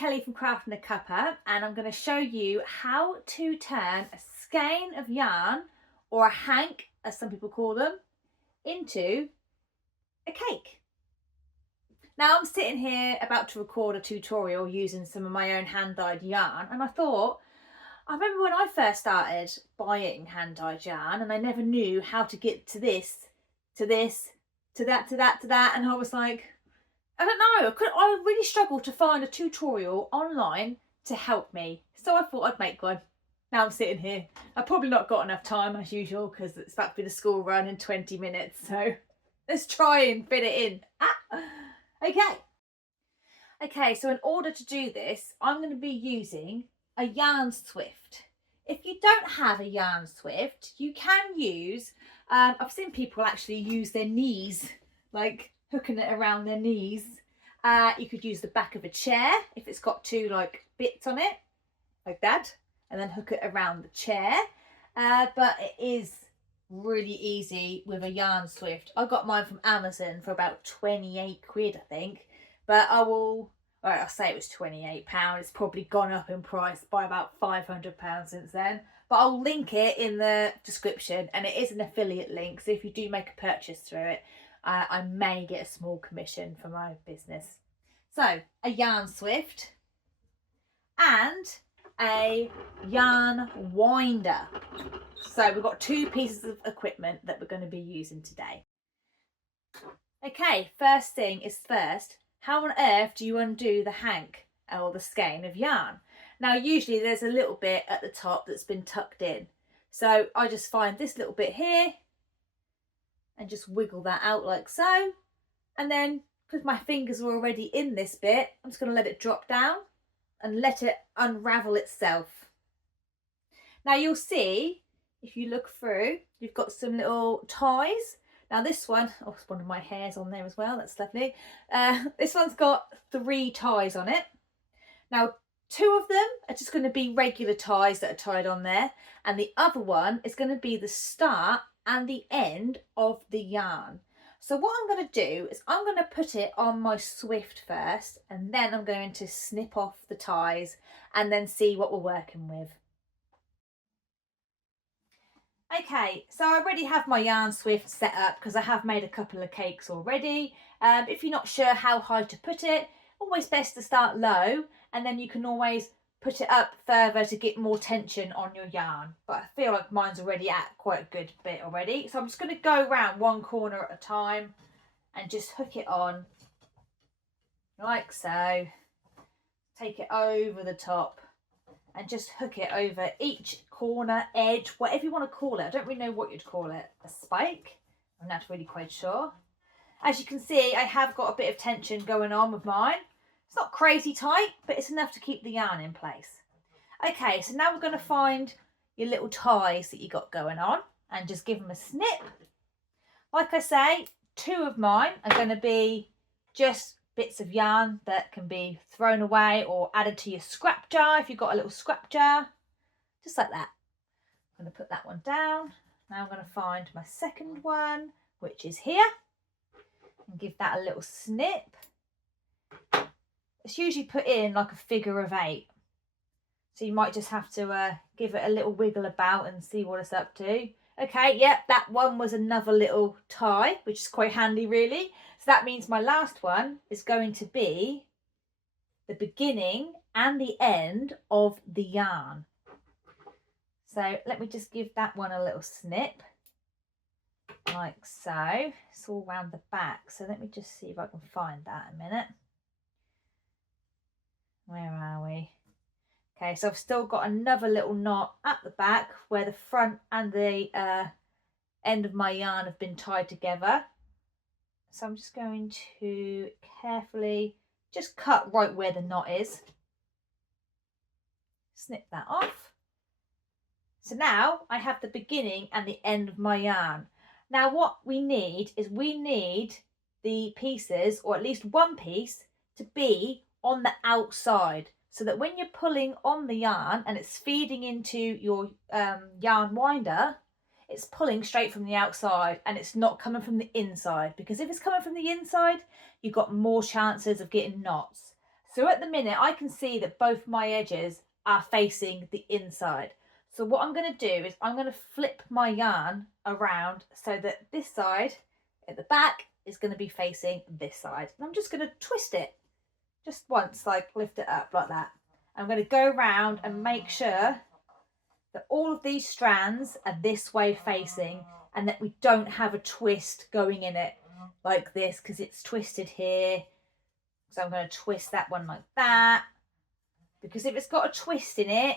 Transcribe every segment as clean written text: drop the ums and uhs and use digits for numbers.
Kelly from Crafting a Cuppa, and I'm going to show you how to turn a skein of yarn, or a hank as some people call them, into a cake. Now I'm sitting here about to record a tutorial using some of my own hand-dyed yarn, and I thought, I remember when I first started buying hand-dyed yarn and I never knew how to get to this, to this, to that, to that, to that, and I was like, I don't know, I really struggled to find a tutorial online to help me, so I thought I'd make one. Now I'm sitting here. I've probably not got enough time as usual because it's about to be the school run in 20 minutes, so let's try and fit it in. Okay, so in order to do this, I'm going to be using a yarn swift. If you don't have a yarn swift, you can use, I've seen people actually use their knees, like hooking it around their knees. You could use the back of a chair if it's got two like bits on it, like that, and then hook it around the chair. But it is really easy with a yarn swift. I got mine from Amazon for about 28 quid, I think. But I'll say it was £28. It's probably gone up in price by about £500 since then. But I'll link it in the description, and it is an affiliate link. So if you do make a purchase through it, I may get a small commission for my business. So a yarn swift and a yarn winder. So we've got two pieces of equipment that we're going to be using today. Okay, first thing is first, how on earth do you undo the hank or the skein of yarn? Now usually there's a little bit at the top that's been tucked in. So I just find this little bit here and just wiggle that out like so. And then, because my fingers are already in this bit, I'm just going to let it drop down and let it unravel itself. Now you'll see, if you look through, you've got some little ties. Now this one, oh, it's one of my hairs on there as well, that's lovely. This one's got 3 ties on it. Now 2 of them are just going to be regular ties that are tied on there, and the other one is going to be the start and the end of the yarn. So what I'm going to do is I'm going to put it on my swift first, and then I'm going to snip off the ties and then see what we're working with. Okay, so I already have my yarn swift set up because I have made a couple of cakes already. If you're not sure how high to put it, always best to start low, and then you can always put it up further to get more tension on your yarn. But I feel like mine's already at quite a good bit already. So I'm just going to go around one corner at a time and just hook it on like so. Take it over the top and just hook it over each corner, edge, whatever you want to call it. I don't really know what you'd call it. A spike? I'm not really quite sure. As you can see, I have got a bit of tension going on with mine. It's not crazy tight, but it's enough to keep the yarn in place. Okay, so now we're going to find your little ties that you got going on and just give them a snip. Like I say, 2 of mine are going to be just bits of yarn that can be thrown away or added to your scrap jar if you've got a little scrap jar. Just like that. I'm going to put that one down. Now I'm going to find my second one, which is here, and give that a little snip. It's usually put in like a figure of 8. So you might just have to give it a little wiggle about and see what it's up to. Okay, yep, that one was another little tie, which is quite handy really. So that means my last one is going to be the beginning and the end of the yarn. So let me just give that one a little snip, like so. It's all round the back, so let me just see if I can find that a minute. Where are we? Okay, so I've still got another little knot at the back where the front and the end of my yarn have been tied together. So I'm just going to carefully just cut right where the knot is. Snip that off. So now I have the beginning and the end of my yarn. Now what we need is the pieces, or at least one piece, to be on the outside, so that when you're pulling on the yarn and it's feeding into your yarn winder, it's pulling straight from the outside and it's not coming from the inside, because if it's coming from the inside, you've got more chances of getting knots. So at the minute I can see that both my edges are facing the inside. So what I'm going to do is I'm going to flip my yarn around so that this side at the back is going to be facing this side. And I'm just going to twist it just once, like lift it up like that. I'm going to go around and make sure that all of these strands are this way facing and that we don't have a twist going in it like this because it's twisted here. So I'm going to twist that one like that, because if it's got a twist in it,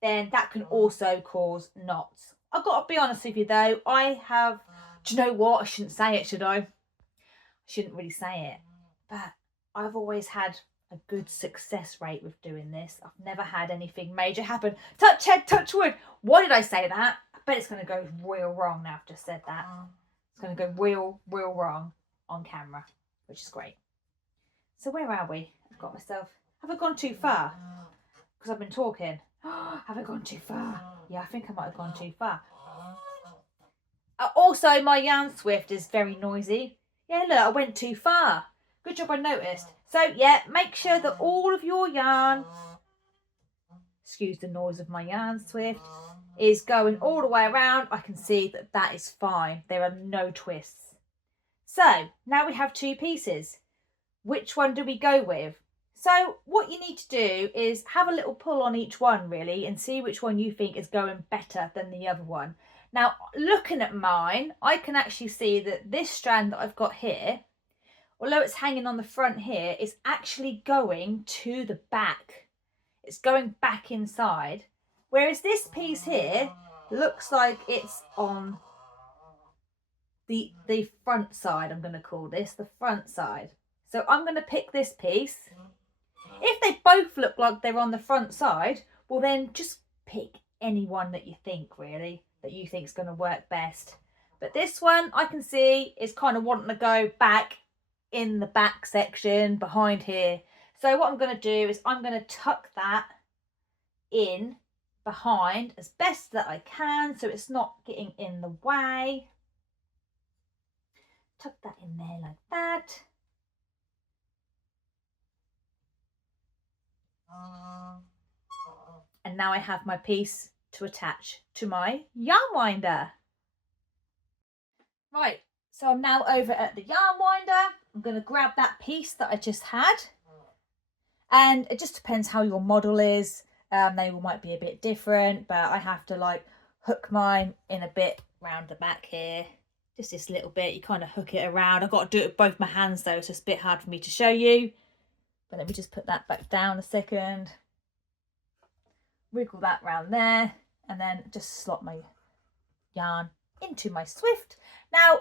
then that can also cause knots. I've got to be honest with you though, do you know what? I shouldn't say it, should I? I shouldn't really say it, but I've always had a good success rate with doing this. I've never had anything major happen. Touch head, touch wood. Why did I say that? I bet it's going to go real wrong now I've just said that. It's going to go real wrong on camera, which is great. So where are we? I've got myself... Have I gone too far? Because I've been talking. Have I gone too far? Yeah, I think I might have gone too far. Also, my yarn swift is very noisy. Yeah, look, I went too far. Good job I noticed. So, yeah, make sure that all of your yarn, excuse the noise of my yarn swift, is going all the way around. I can see that that is fine. There are no twists. So, now we have two pieces. Which one do we go with? So what you need to do is have a little pull on each one really and see which one you think is going better than the other one. Now looking at mine, I can actually see that this strand that I've got here, although it's hanging on the front here, is actually going to the back. It's going back inside. Whereas this piece here looks like it's on the front side, I'm going to call this the front side. So I'm going to pick this piece. If they both look like they're on the front side, well then just pick any one that you think really, that you think is going to work best. But this one I can see is kind of wanting to go back in the back section behind here. So what I'm going to do is I'm going to tuck that in behind as best that I can so it's not getting in the way. Tuck that in there like that. And now I have my piece to attach to my yarn winder. Right, so I'm now over at the yarn winder. I'm going to grab that piece that I just had. And it just depends how your model is. They all might be a bit different, but I have to like hook mine in a bit round the back here. Just this little bit, you kind of hook it around. I've got to do it with both my hands though, so it's a bit hard for me to show you. But let me just put that back down a second. Wriggle that round there. And then just slot my yarn into my swift. Now,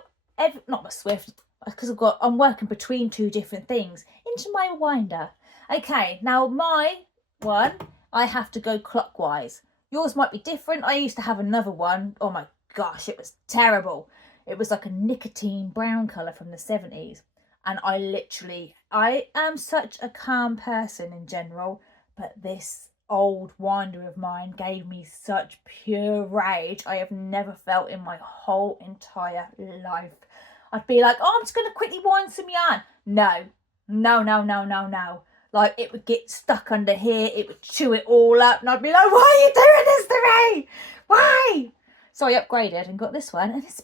not my swift, because I'm working between two different things. Into my winder. Okay, now my one, I have to go clockwise. Yours might be different. I used to have another one. Oh my gosh, it was terrible. It was like a nicotine brown colour from the 70s. And I am such a calm person in general, but this old winder of mine gave me such pure rage I have never felt in my whole entire life. I'd be like, oh, I'm just going to quickly wind some yarn. No. Like, it would get stuck under here, it would chew it all up, and I'd be like, why are you doing this to me? Why? So I upgraded and got this one, and it's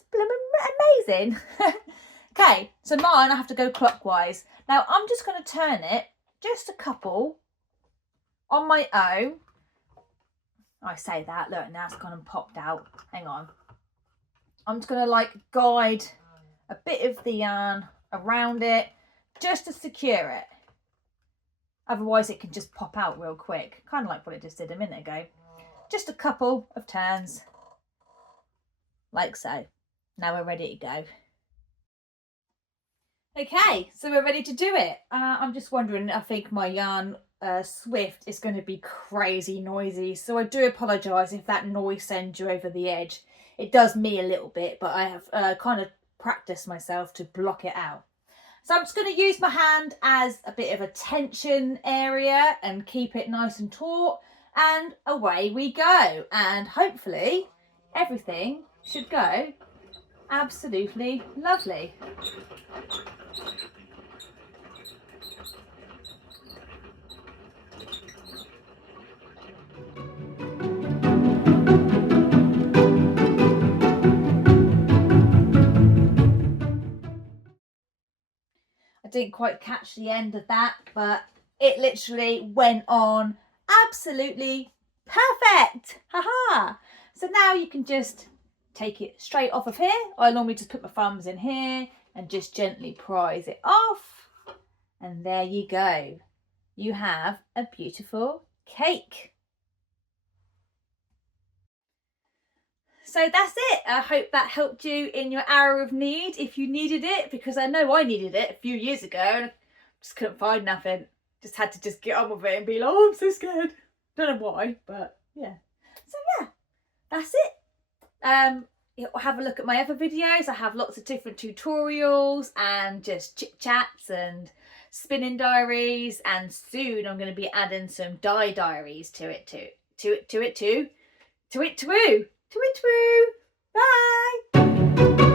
amazing. Okay, so mine I have to go clockwise. Now I'm just going to turn it just a couple on my own. I say that, look, now it's kind of popped out. Hang on. I'm just going to like guide a bit of the yarn around it just to secure it. Otherwise it can just pop out real quick, kind of like what it just did a minute ago. Just a couple of turns, like so. Now we're ready to go. Okay, so we're ready to do it. I'm just wondering, I think my yarn swift is going to be crazy noisy, so I do apologise if that noise sends you over the edge. It does me a little bit, but I have kind of practiced myself to block it out. So I'm just going to use my hand as a bit of a tension area and keep it nice and taut, and away we go. And hopefully everything should go absolutely lovely. didn't quite catch the end of that, but it literally went on absolutely perfect. Haha. So now you can just take it straight off of here. I normally just put my thumbs in here and just gently prise it off. And there you go. You have a beautiful cake. So that's it. I hope that helped you in your hour of need if you needed it, because I know I needed it a few years ago and I just couldn't find nothing. Just had to just get on with it and be like, oh, I'm so scared. Don't know why, but yeah. So yeah, that's it. Have a look at my other videos. I have lots of different tutorials and just chit chats and spinning diaries, and soon I'm going to be adding some die diaries to it too. Bye.